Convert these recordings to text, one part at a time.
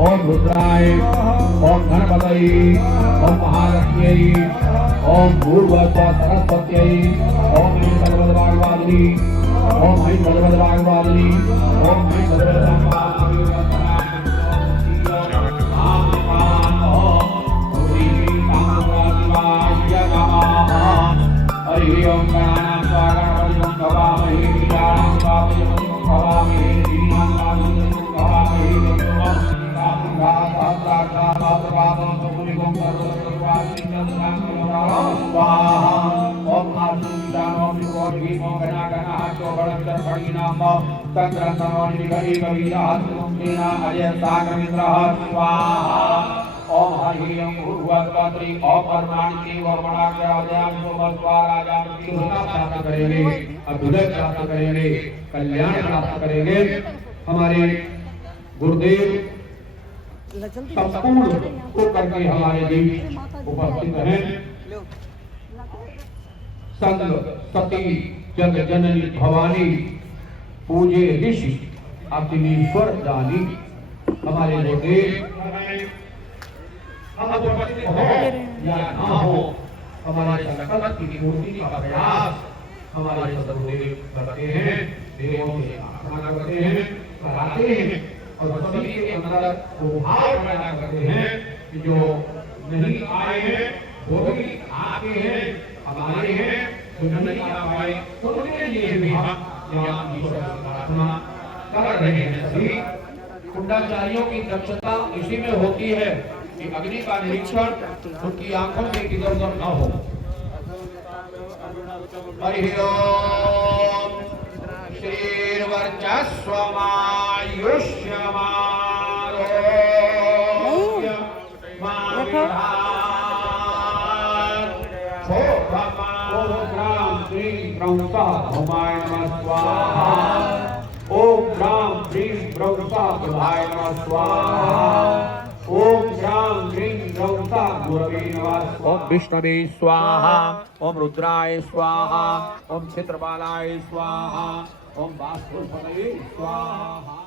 ओम रुद्राय, ओम गणपतये, ओम महालक्ष्म्यै, ओम भूर्भुवस्सुः सरस्वत्यै, ओम ऐं भगवद्भागवतायै, ओम ऐं भगवद्भागवतायै, ओम ऐं हरि ओम गणानां स्वागतं भवामहे वीराणां स्वागतं भवामहे धीराणां स्वागतं भवामहे ओम हरि ओम भूर्भुवस्सुः ओम परमाणि प्राप्त करेंगे, अभ्युदय प्राप्त करेंगे, कल्याण प्राप्त करेंगे। हमारे गुरुदेव संपूर्ण होकर के हमारे बीच उपस्थित हैं। संग सती जग जननी भवानी पूजे ऋषि अग्निश्वर दानी हमारे गुरुदेव हम उपस्थित हो या ना हो, हमारे संकल्प की पूर्ति का प्रयास हमारे सदगुरुदेव करते हैं, देवों से प्रार्थना करते हैं, कराते हैं और सभी के अंदर वो भाव पैदा करते हैं कि जो नहीं आए हैं वो भी आगे हैं, हमारे हैं, जो नहीं आ पाए तो उनके लिए भी हम यहाँ ईश्वर की प्रार्थना कर रहे हैं। सभी कुंडाचार्यों की दक्षता इसी में होती है कि अग्नि का निरीक्षण उनकी आंखों से इधर उधर न हो। हरि ओम ओम ग्राम ह्रीं ब्रह्मस्वाहाय नमः स्वाहा। ओम ग्राम ह्रीं द्रौसा गुरवे नमः। ओम विष्णवे स्वाहा, ओम रुद्राय स्वाहा, ओम क्षेत्रपालाय स्वाहा, ओम वास्तुपतये स्वाहा।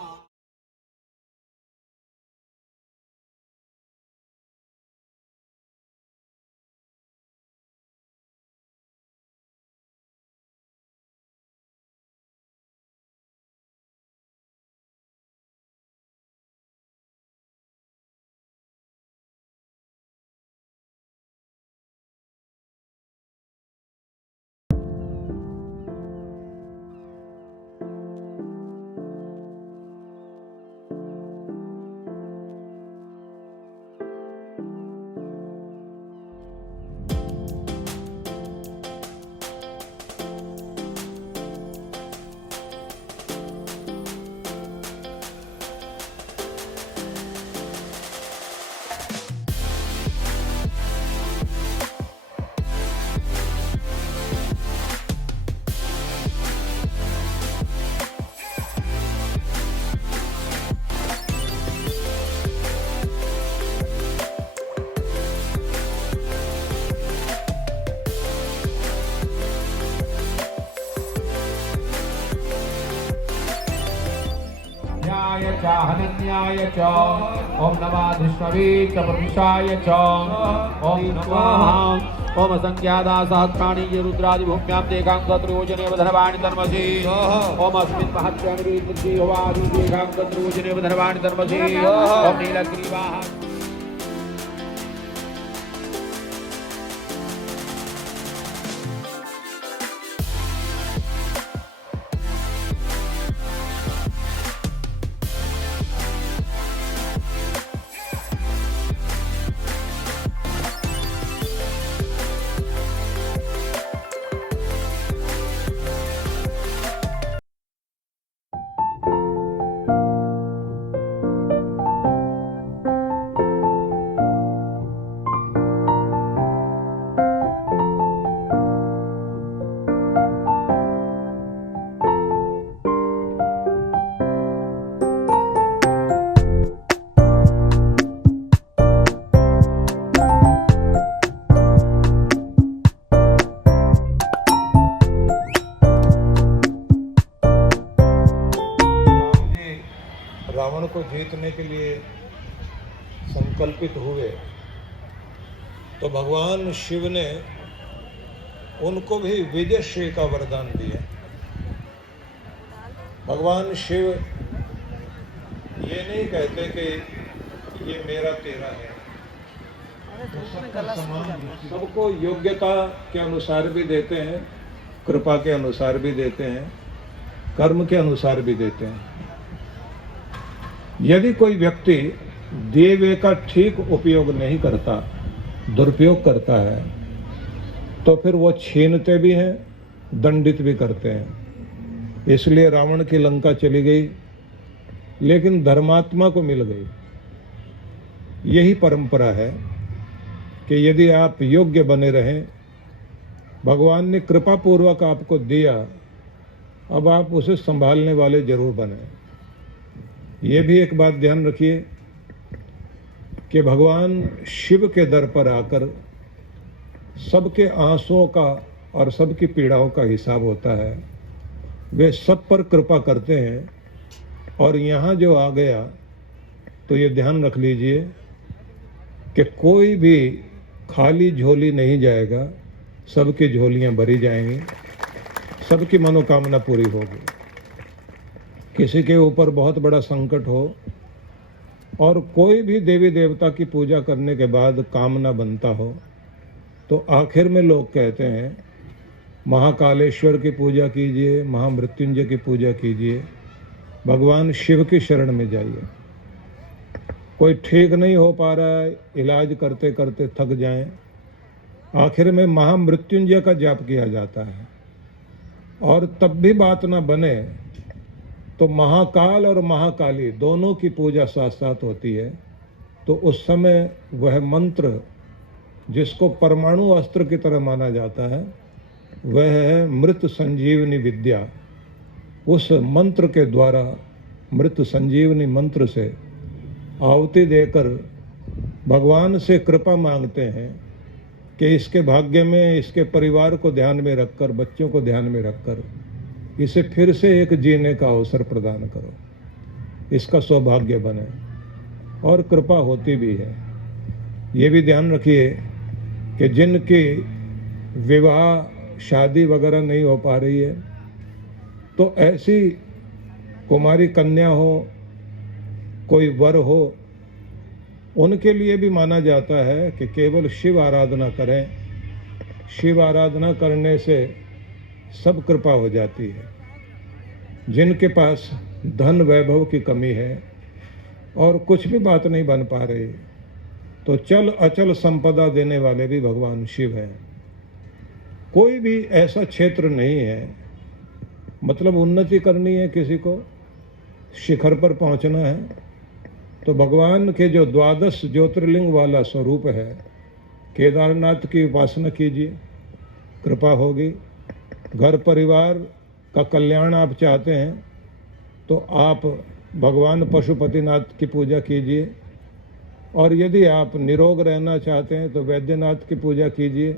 वामदेवाय च हनन्याय च ओम नमः विष्णवे च पुरुषाय च ओम नमः ओम संज्ञादा सहस्राणि ये रुद्रादि भूम्यां देखां तत्रोजने वधर्वाणि धर्मसि ओम अस्मिन् महत्यानि तृतीय वादि देखां तत्रोजने वधर्वाणि धर्मसि ओम नीलग्रीवाः रावण को जीतने के लिए संकल्पित हुए तो भगवान शिव ने उनको भी विजयश्री का वरदान दिया। भगवान शिव ये नहीं कहते कि ये मेरा तेरा है, सबको योग्यता के अनुसार भी देते हैं, कृपा के अनुसार भी देते हैं, कर्म के अनुसार भी देते हैं। यदि कोई व्यक्ति दिए का ठीक उपयोग नहीं करता, दुरुपयोग करता है, तो फिर वो छीनते भी हैं, दंडित भी करते हैं। इसलिए रावण की लंका चली गई, लेकिन धर्मात्मा को मिल गई। यही परंपरा है कि यदि आप योग्य बने रहें, भगवान ने कृपा पूर्वक आपको दिया, अब आप उसे संभालने वाले जरूर बने। ये भी एक बात ध्यान रखिए कि भगवान शिव के दर पर आकर सबके आंसुओं का और सबकी पीड़ाओं का हिसाब होता है। वे सब पर कृपा करते हैं, और यहाँ जो आ गया तो ये ध्यान रख लीजिए कि कोई भी खाली झोली नहीं जाएगा, सबकी झोलियाँ भरी जाएंगी, सबकी मनोकामना पूरी होगी। किसी के ऊपर बहुत बड़ा संकट हो और कोई भी देवी देवता की पूजा करने के बाद कामना बनता हो, तो आखिर में लोग कहते हैं महाकालेश्वर की पूजा कीजिए, महामृत्युंजय की पूजा कीजिए, भगवान शिव की शरण में जाइए। कोई ठीक नहीं हो पा रहा है, इलाज करते करते थक जाएं, आखिर में महामृत्युंजय का जाप किया जाता है। और तब भी बात ना बने तो महाकाल और महाकाली दोनों की पूजा साथ साथ होती है। तो उस समय वह मंत्र जिसको परमाणु अस्त्र की तरह माना जाता है, वह है मृत संजीवनी विद्या। उस मंत्र के द्वारा, मृत संजीवनी मंत्र से आहुति देकर भगवान से कृपा मांगते हैं कि इसके भाग्य में, इसके परिवार को ध्यान में रखकर, बच्चों को ध्यान में रखकर इसे फिर से एक जीने का अवसर प्रदान करो, इसका सौभाग्य बने। और कृपा होती भी है। ये भी ध्यान रखिए कि जिनकी विवाह शादी वगैरह नहीं हो पा रही है, तो ऐसी कुमारी कन्या हो, कोई वर हो, उनके लिए भी माना जाता है कि केवल शिव आराधना करें। शिव आराधना करने से सब कृपा हो जाती है। जिनके पास धन वैभव की कमी है और कुछ भी बात नहीं बन पा रही, तो चल अचल संपदा देने वाले भी भगवान शिव हैं। कोई भी ऐसा क्षेत्र नहीं है, मतलब उन्नति करनी है, किसी को शिखर पर पहुंचना है, तो भगवान के जो 12 ज्योतिर्लिंग वाला स्वरूप है, केदारनाथ की उपासना कीजिए, कृपा होगी। घर परिवार का कल्याण आप चाहते हैं तो आप भगवान पशुपतिनाथ की पूजा कीजिए, और यदि आप निरोग रहना चाहते हैं तो वैद्यनाथ की पूजा कीजिए।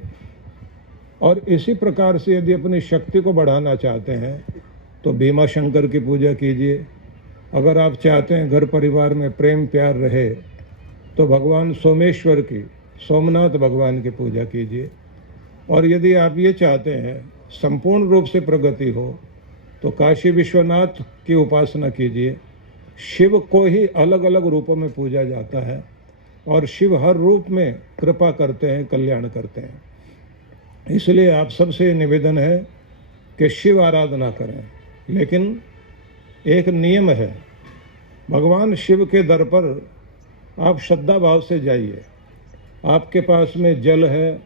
और इसी प्रकार से यदि अपनी शक्ति को बढ़ाना चाहते हैं तो भीमा शंकर की पूजा कीजिए, अगर आप चाहते हैं घर परिवार में प्रेम प्यार रहे तो भगवान सोमेश्वर की, सोमनाथ भगवान की पूजा कीजिए। और यदि आप ये चाहते हैं संपूर्ण रूप से प्रगति हो तो काशी विश्वनाथ की उपासना कीजिए। शिव को ही अलग अलग रूपों में पूजा जाता है और शिव हर रूप में कृपा करते हैं, कल्याण करते हैं। इसलिए आप सबसे निवेदन है कि शिव आराधना करें, लेकिन एक नियम है, भगवान शिव के दर पर आप श्रद्धा भाव से जाइए। आपके पास में जल है,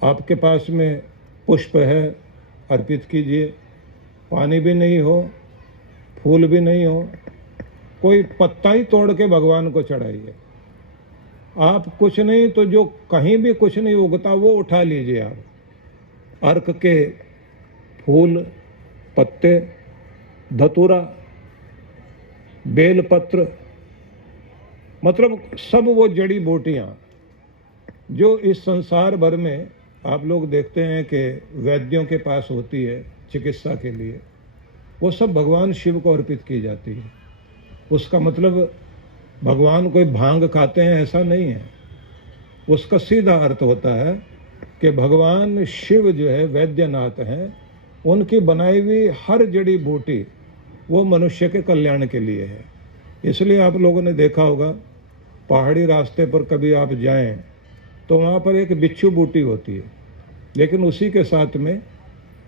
आपके पास में पुष्प है, अर्पित कीजिए। पानी भी नहीं हो, फूल भी नहीं हो, कोई पत्ता ही तोड़ के भगवान को चढ़ाइए। आप कुछ नहीं तो जो कहीं भी कुछ नहीं उगता वो उठा लीजिए आप। अर्क के फूल, पत्ते, धतूरा, बेलपत्र, मतलब सब वो जड़ी बूटियाँ जो इस संसार भर में आप लोग देखते हैं कि वैद्यों के पास होती है चिकित्सा के लिए, वो सब भगवान शिव को अर्पित की जाती है। उसका मतलब भगवान कोई भांग खाते हैं ऐसा नहीं है। उसका सीधा अर्थ होता है कि भगवान शिव जो है वैद्यनाथ हैं, उनकी बनाई हुई हर जड़ी बूटी वो मनुष्य के कल्याण के लिए है। इसलिए आप लोगों ने देखा होगा पहाड़ी रास्ते पर कभी आप जाएं तो वहाँ पर एक बिच्छू बूटी होती है, लेकिन उसी के साथ में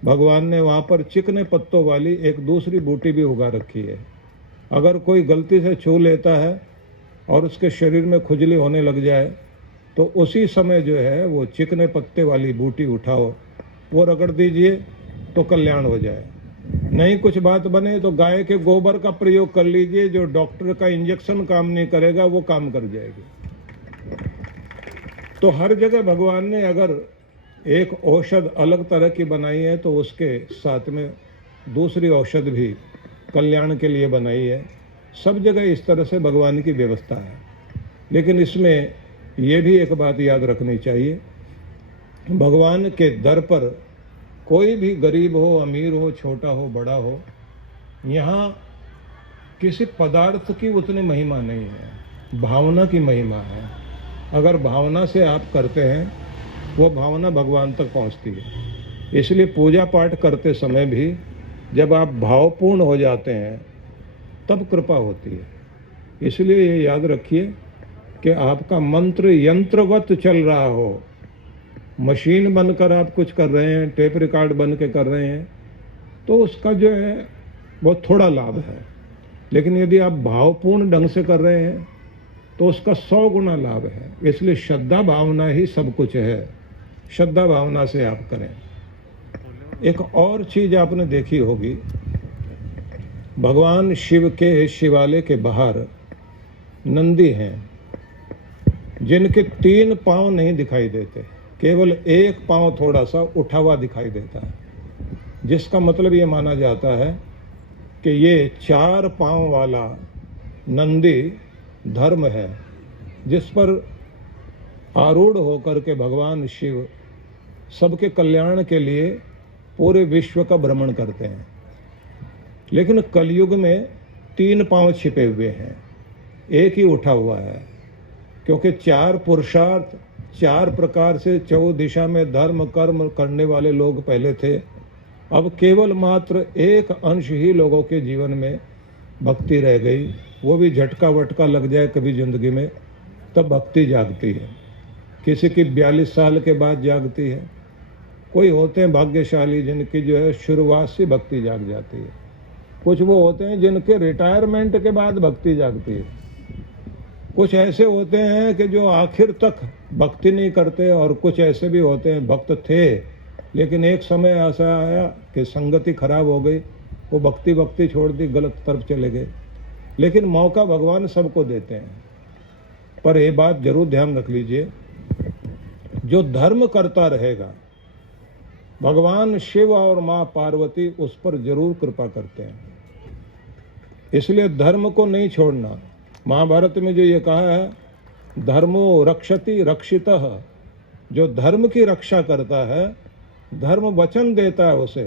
भगवान ने वहाँ पर चिकने पत्तों वाली एक दूसरी बूटी भी उगा रखी है। अगर कोई गलती से छू लेता है और उसके शरीर में खुजली होने लग जाए तो उसी समय जो है वो चिकने पत्ते वाली बूटी उठाओ, वो रगड़ दीजिए तो कल्याण हो जाए। नहीं कुछ बात बने तो गाय के गोबर का प्रयोग कर लीजिए, जो डॉक्टर का इंजेक्शन काम नहीं करेगा वो काम कर जाएगी। तो हर जगह भगवान ने अगर एक औषध अलग तरह की बनाई है तो उसके साथ में दूसरी औषध भी कल्याण के लिए बनाई है। सब जगह इस तरह से भगवान की व्यवस्था है। लेकिन इसमें ये भी एक बात याद रखनी चाहिए, भगवान के दर पर कोई भी गरीब हो, अमीर हो, छोटा हो, बड़ा हो, यहाँ किसी पदार्थ की उतनी महिमा नहीं है, भावना की महिमा है। अगर भावना से आप करते हैं वो भावना भगवान तक पहुँचती है। इसलिए पूजा पाठ करते समय भी जब आप भावपूर्ण हो जाते हैं तब कृपा होती है। इसलिए ये याद रखिए कि आपका मंत्र यंत्रवत चल रहा हो, मशीन बनकर आप कुछ कर रहे हैं, टेप रिकॉर्ड बन के कर रहे हैं, तो उसका जो है बहुत थोड़ा लाभ है। लेकिन यदि आप भावपूर्ण ढंग से कर रहे हैं तो उसका 100 गुना लाभ है। इसलिए श्रद्धा भावना ही सब कुछ है, श्रद्धा भावना से आप करें। एक और चीज़ आपने देखी होगी, भगवान शिव के शिवालय के बाहर नंदी हैं जिनके 3 पांव नहीं दिखाई देते, केवल एक पांव थोड़ा सा उठा हुआ दिखाई देता है, जिसका मतलब ये माना जाता है कि ये 4 पांव वाला नंदी धर्म है, जिस पर आरूढ़ होकर के भगवान शिव सबके कल्याण के लिए पूरे विश्व का भ्रमण करते हैं। लेकिन कलयुग में 3 पांव छिपे हुए हैं, एक ही उठा हुआ है, क्योंकि 4 पुरुषार्थ 4 प्रकार से 4 दिशा में धर्म कर्म करने वाले लोग पहले थे। अब केवल मात्र एक अंश ही लोगों के जीवन में भक्ति रह गई, वो भी झटका वटका लग जाए कभी ज़िंदगी में तब भक्ति जागती है। किसी की 42 साल के बाद जागती है, कोई होते हैं भाग्यशाली जिनकी जो है शुरुआत से भक्ति जाग जाती है, कुछ वो होते हैं जिनके रिटायरमेंट के बाद भक्ति जागती है, कुछ ऐसे होते हैं कि जो आखिर तक भक्ति नहीं करते, और कुछ ऐसे भी होते हैं भक्त थे लेकिन एक समय ऐसा आया कि संगति खराब हो गई, वो भक्ति छोड़ दी, गलत तरफ चले गए। लेकिन मौका भगवान सबको देते हैं। पर ये बात जरूर ध्यान रख लीजिए, जो धर्म करता रहेगा भगवान शिव और माँ पार्वती उस पर जरूर कृपा करते हैं। इसलिए धर्म को नहीं छोड़ना। महाभारत में जो ये कहा है, धर्मो रक्षति रक्षितः, जो धर्म की रक्षा करता है, धर्म वचन देता है उसे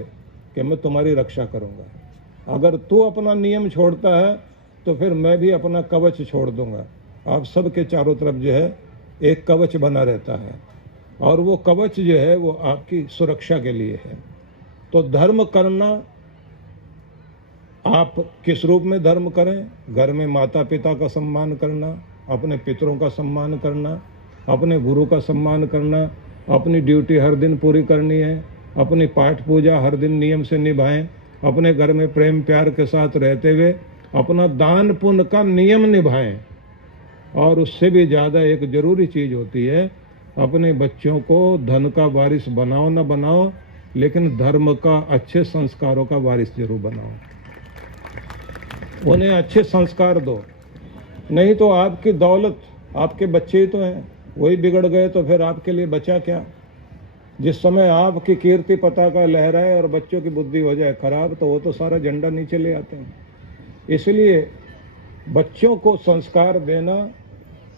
कि मैं तुम्हारी रक्षा करूंगा। अगर तू अपना नियम छोड़ता है तो फिर मैं भी अपना कवच छोड़ दूंगा। आप सबके चारों तरफ जो है एक कवच बना रहता है, और वो कवच जो है वो आपकी सुरक्षा के लिए है। तो धर्म करना, आप किस रूप में धर्म करें? घर में माता पिता का सम्मान करना, अपने पितरों का सम्मान करना, अपने गुरु का सम्मान करना, अपनी ड्यूटी हर दिन पूरी करनी है, अपनी पाठ पूजा हर दिन नियम से निभाएं, अपने घर में प्रेम प्यार के साथ रहते हुए अपना दान पुण्य का नियम निभाएं। और उससे भी ज़्यादा एक ज़रूरी चीज़ होती है, अपने बच्चों को धन का वारिस बनाओ ना बनाओ, लेकिन धर्म का, अच्छे संस्कारों का वारिस जरूर बनाओ। उन्हें अच्छे संस्कार दो, नहीं तो आपकी दौलत आपके बच्चे ही तो हैं, वही बिगड़ गए तो फिर आपके लिए बचा क्या? जिस समय आपकी कीर्ति पताका लहराए और बच्चों की बुद्धि हो जाए खराब, तो वो तो सारा झंडा नीचे ले आते हैं। इसलिए बच्चों को संस्कार देना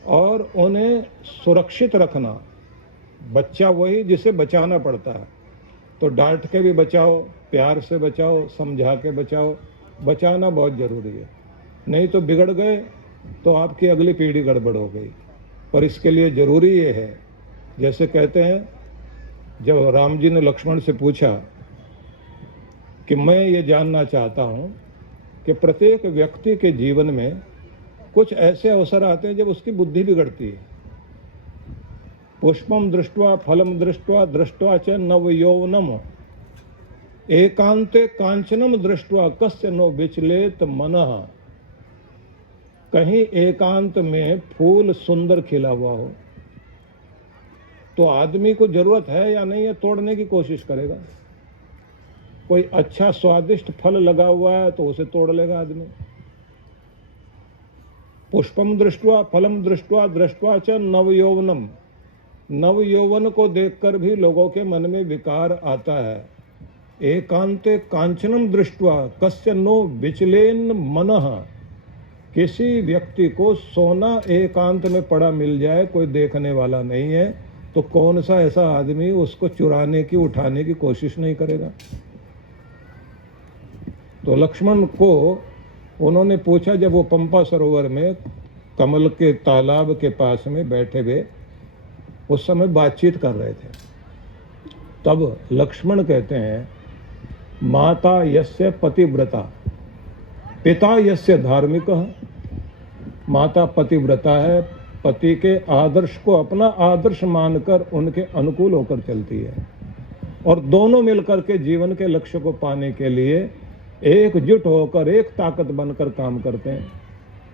और उन्हें सुरक्षित रखना। बच्चा वही जिसे बचाना पड़ता है, तो डांट के भी बचाओ, प्यार से बचाओ, समझा के बचाओ। बचाना बहुत ज़रूरी है, नहीं तो बिगड़ गए तो आपकी अगली पीढ़ी गड़बड़ हो गई। पर इसके लिए ज़रूरी ये है, जैसे कहते हैं, जब राम जी ने लक्ष्मण से पूछा कि मैं ये जानना चाहता हूँ कि प्रत्येक व्यक्ति के जीवन में कुछ ऐसे अवसर आते हैं जब उसकी बुद्धि बिगड़ती है। पुष्पम दृष्ट्वा फलम दृष्ट्वा दृष्ट्वा च नवयौवनम एकांते कांचनम दृष्ट्वा कस्य नो विचलेत मनः। कहीं एकांत में फूल सुंदर खिला हुआ हो तो आदमी को जरूरत है या नहीं है, तोड़ने की कोशिश करेगा। कोई अच्छा स्वादिष्ट फल लगा हुआ है तो उसे तोड़ लेगा आदमी। पुष्पम दृष्ट्वा फलम दृष्ट्वा दृष्ट्वा च नवयौवनम। नवयौवन को देखकर भी लोगों के मन में विकार आता है। एकांते कांचनम दृष्ट्वा कस्य नो विचलेन मनः। किसी व्यक्ति को सोना एकांत में पड़ा मिल जाए, कोई देखने वाला नहीं है, तो कौन सा ऐसा आदमी उसको चुराने की, उठाने की कोशिश नहीं करेगा। तो लक्ष्मण को उन्होंने पूछा, जब वो पंपा सरोवर में कमल के तालाब के पास में बैठे हुए उस समय बातचीत कर रहे थे, तब लक्ष्मण कहते हैं, माता यस्य पतिव्रता पिता यस्य धार्मिक। माता पतिव्रता है, पति के आदर्श को अपना आदर्श मानकर उनके अनुकूल होकर चलती है, और दोनों मिलकर के जीवन के लक्ष्य को पाने के लिए एकजुट होकर एक ताकत बनकर काम करते हैं।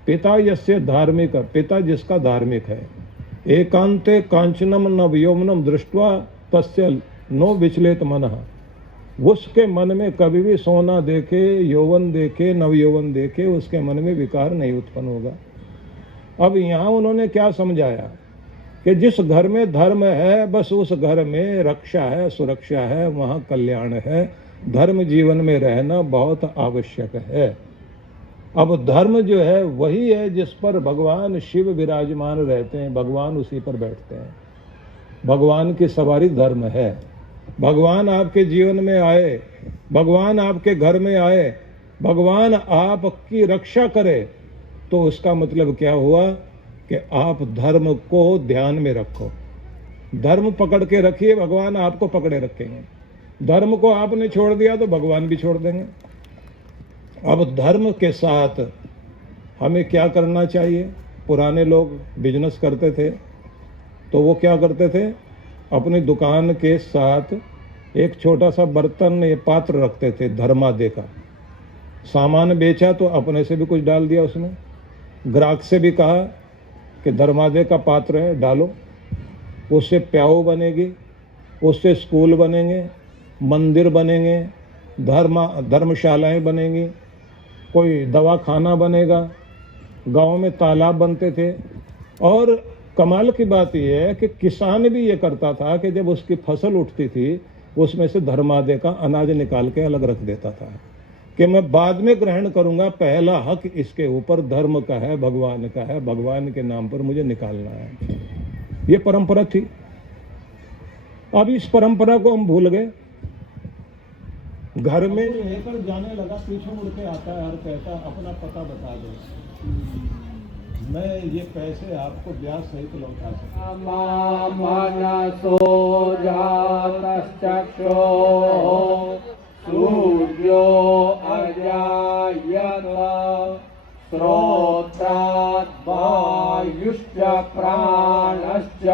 पिता यस्य धार्मिक, पिता जिसका धार्मिक है। एकांते कांचनम नवयौवनम दृष्ट्वा तस्य नो विचलेत मनः। उसके मन में कभी भी सोना देखे, यौवन देखे, नवयौवन देखे, उसके मन में विकार नहीं उत्पन्न होगा। अब यहाँ उन्होंने क्या समझाया कि जिस घर में धर्म है, बस उस घर में रक्षा है, सुरक्षा है, वहाँ कल्याण है। धर्म जीवन में रहना बहुत आवश्यक है। अब धर्म जो है वही है जिस पर भगवान शिव विराजमान रहते हैं, भगवान उसी पर बैठते हैं। भगवान की सवारी धर्म है। भगवान आपके जीवन में आए, भगवान आपके घर में आए, भगवान आपकी रक्षा करे, तो उसका मतलब क्या हुआ कि आप धर्म को ध्यान में रखो। धर्म पकड़ के रखिए, भगवान आपको पकड़े रखेंगे। धर्म को आपने छोड़ दिया तो भगवान भी छोड़ देंगे। अब धर्म के साथ हमें क्या करना चाहिए? पुराने लोग बिजनेस करते थे तो वो क्या करते थे, अपनी दुकान के साथ एक छोटा सा बर्तन या पात्र रखते थे धर्मादे का। सामान बेचा तो अपने से भी कुछ डाल दिया उसमें। ग्राहक से भी कहा कि धर्मादे का पात्र है, डालो। उससे प्याऊ बनेगी, उससे स्कूल बनेंगे, मंदिर बनेंगे, धर्मशालाएं बनेंगी, कोई दवाखाना बनेगा, गांव में तालाब बनते थे। और कमाल की बात यह है कि किसान भी ये करता था कि जब उसकी फसल उठती थी उसमें से धर्मादे का अनाज निकाल के अलग रख देता था कि मैं बाद में ग्रहण करूंगा, पहला हक इसके ऊपर धर्म का है, भगवान का है, भगवान के नाम पर मुझे निकालना है। ये परंपरा थी। अब इस परंपरा को हम भूल गए। घर में लेकर जाने लगा, पीछे मुड़ के आता है और कहता अपना पता बता दो, मैं ये पैसे आपको ब्याज सहित लौटा सकता। मनसो जातश्चक्षो सूर्यो अजायत श्रोत्रात् वायुश्च प्राणश्च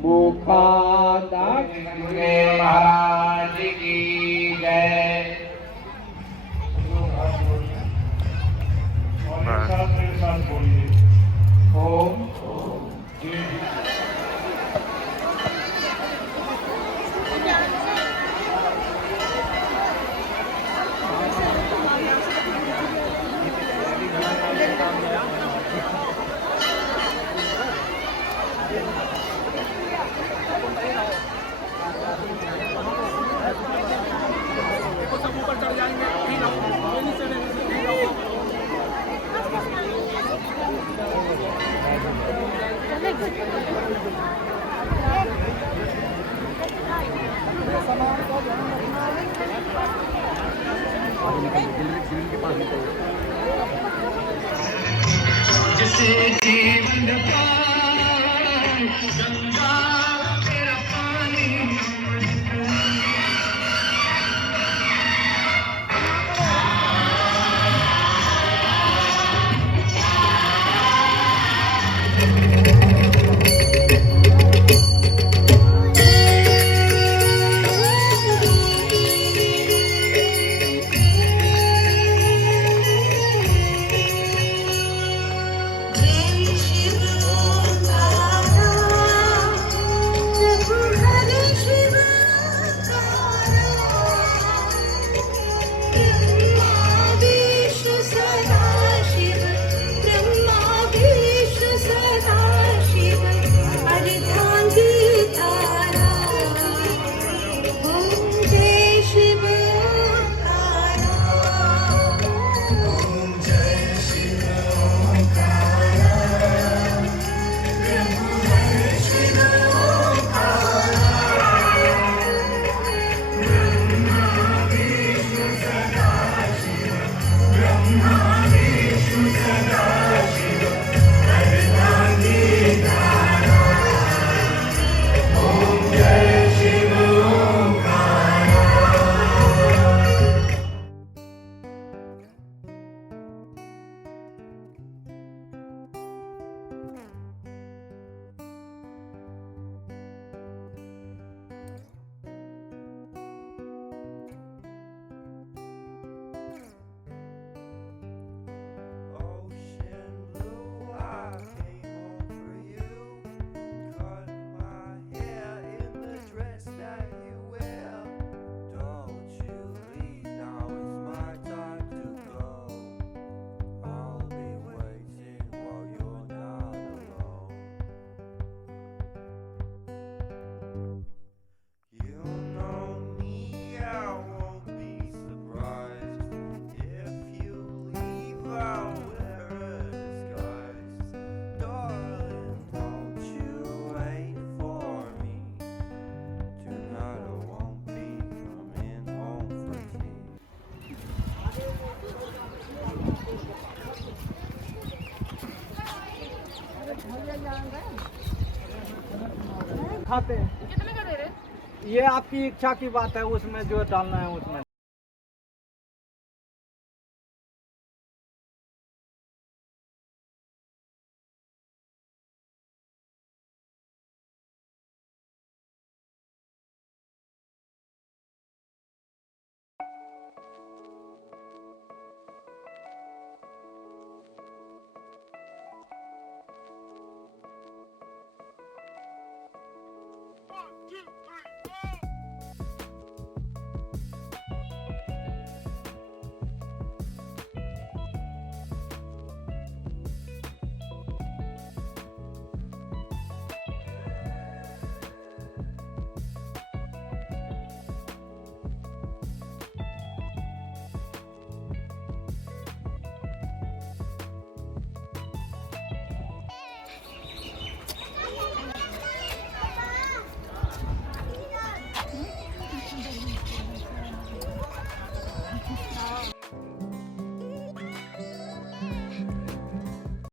मुखात् अग्निः। महाराज की जय। मेरे साथ बोलिए ओम। जिसे जीवन पाए गंगा तेरा पानी खाते हैं। कितने का दे रहे? ये आपकी इच्छा की बात है, उसमें जो डालना है उसमें